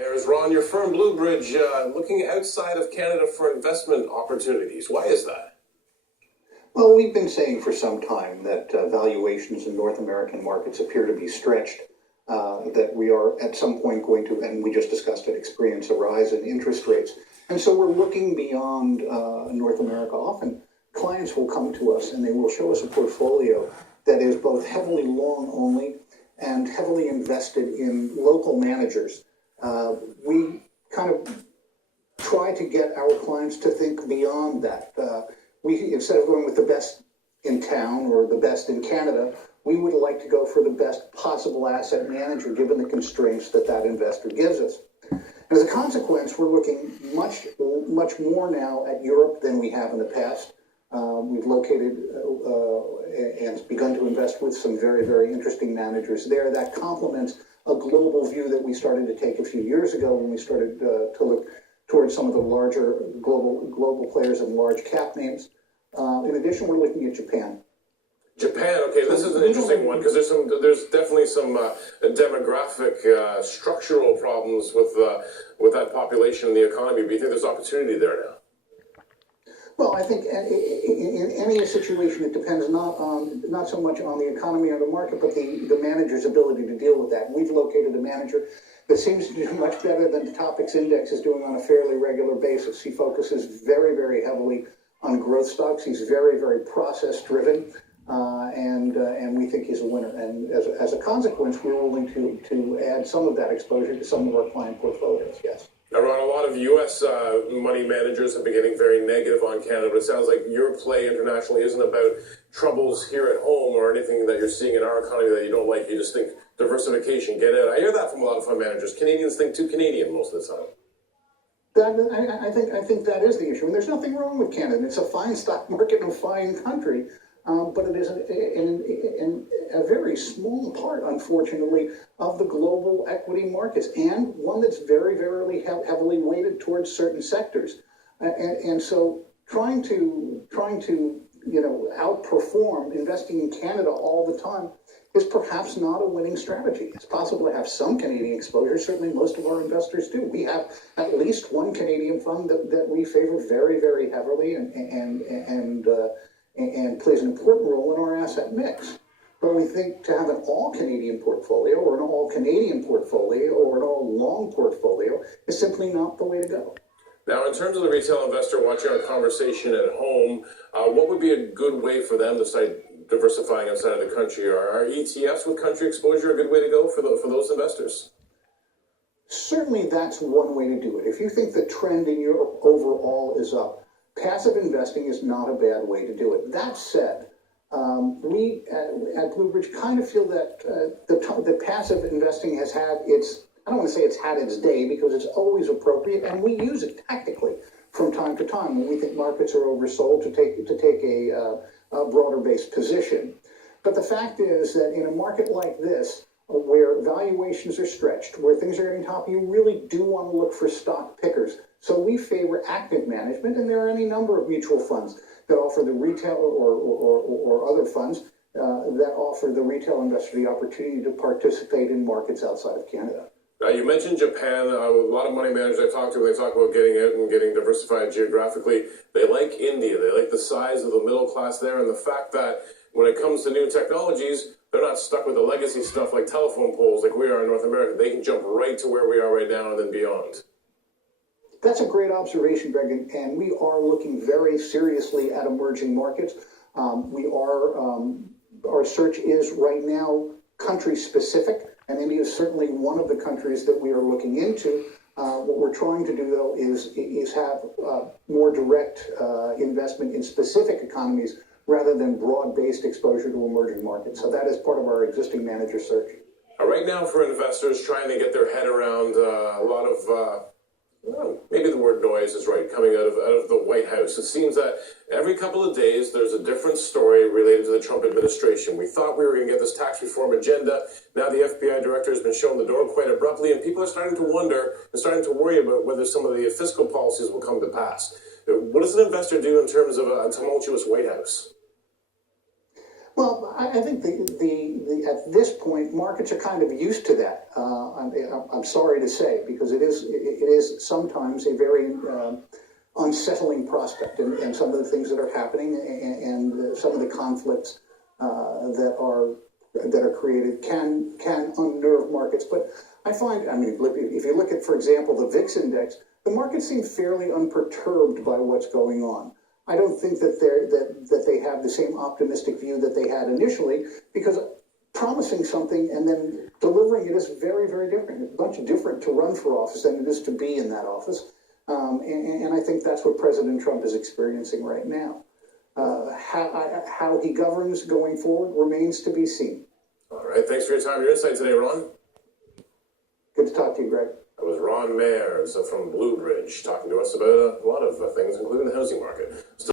There's Ron, your firm Bluebridge, looking outside of Canada for investment opportunities. Why is that? Well, we've been saying for some time that valuations in North American markets appear to be stretched, that we are at some point going to, and we just discussed it, experience a rise in interest rates. And so we're looking beyond North America. Often clients will come to us and they will show us a portfolio that is both heavily long only and heavily invested in local managers. We kind of try to get our clients to think beyond that. We, instead of going with the best in town or the best in Canada, we would like to go for the best possible asset manager given the constraints that that investor gives us. And as a consequence, we're looking much more now at Europe than we have in the past. We've located and begun to invest with some very, very interesting managers there. That complements a global view that we started to take a few years ago when we started to look towards some of the larger global players and large cap names. In addition, we're looking at Japan. Japan, okay, this is an interesting one because there's definitely some demographic structural problems with that population and the economy. But you think there's opportunity there now? Well, I think in any situation, it depends not so much on the economy or the market, but the manager's ability to deal with that. We've located a manager that seems to do much better than the Topics Index is doing on a fairly regular basis. He focuses very, very heavily on growth stocks. He's very, very process-driven, and we think he's a winner. And as a consequence, we're willing to add some of that exposure to some of our client portfolios, yes. Now, Ron, a lot of U.S. Money managers have been getting very negative on Canada, but it sounds like your play internationally isn't about troubles here at home or anything that you're seeing in our economy that you don't like. You just think diversification, get in. I hear that from a lot of fund managers. Canadians think too Canadian most of the time. I think that is the issue. And there's nothing wrong with Canada. It's a fine stock market and a fine country. But it is a very small part, unfortunately, of the global equity markets, and one that's very, very heavily weighted towards certain sectors. And so trying to outperform investing in Canada all the time is perhaps not a winning strategy. It's possible to have some Canadian exposure. Certainly most of our investors do. We have at least one Canadian fund that we favor very, very heavily and plays an important role in our asset mix. But we think to have an all-Canadian portfolio or an all-Canadian portfolio or an all-long portfolio is simply not the way to go. Now, in terms of the retail investor watching our conversation at home, what would be a good way for them to start diversifying outside of the country? Are ETFs with country exposure a good way to go for those investors? Certainly that's one way to do it. If you think the trend in Europe overall is up, passive investing is not a bad way to do it. That said, we at Bluebridge kind of feel that the passive investing has had its, I don't want to say it's had its day because it's always appropriate, and we use it tactically from time to time when we think markets are oversold to take a broader-based position. But the fact is that in a market like this, where valuations are stretched, where things are getting toppy, you really do want to look for stock pickers. So we favor active management, and there are any number of mutual funds that offer the retail or other funds that offer the retail investor the opportunity to participate in markets outside of Canada. You mentioned Japan. A lot of money managers I talk to, when they talk about getting out and getting diversified geographically, they like India. They like the size of the middle class there and the fact that when it comes to new technologies, they're not stuck with the legacy stuff like telephone poles like we are in North America. They can jump right to where we are right now and then beyond. That's a great observation, Greg, and we are looking very seriously at emerging markets. Our search is right now country-specific, and India is certainly one of the countries that we are looking into. What we're trying to do, though, is have more direct investment in specific economies rather than broad-based exposure to emerging markets. So that is part of our existing manager search. Right now, for investors trying to get their head around a lot of maybe the word noise is right, coming out of the White House. It seems that every couple of days there's a different story related to the Trump administration. We thought we were going to get this tax reform agenda. Now the FBI director has been shown the door quite abruptly, and people are starting to wonder and starting to worry about whether some of the fiscal policies will come to pass. What does an investor do in terms of a tumultuous White House? Well, I think at this point, markets are kind of used to that. I'm sorry to say, because it is sometimes a very unsettling prospect, and some of the things that are happening and some of the conflicts that are created can unnerve markets. But I find, I mean, if you look at, for example, the VIX index, the markets seem fairly unperturbed by what's going on. I don't think that they have the same optimistic view that they had initially, because promising something and then delivering it is very, very different. It's much different to run for office than it is to be in that office. And I think that's what President Trump is experiencing right now. How he governs going forward remains to be seen. All right. Thanks for your time and your insight today, Ron. Good to talk to you, Greg. That was Ron Mayers from Blue Bridge talking to us about a lot of things, including the housing market.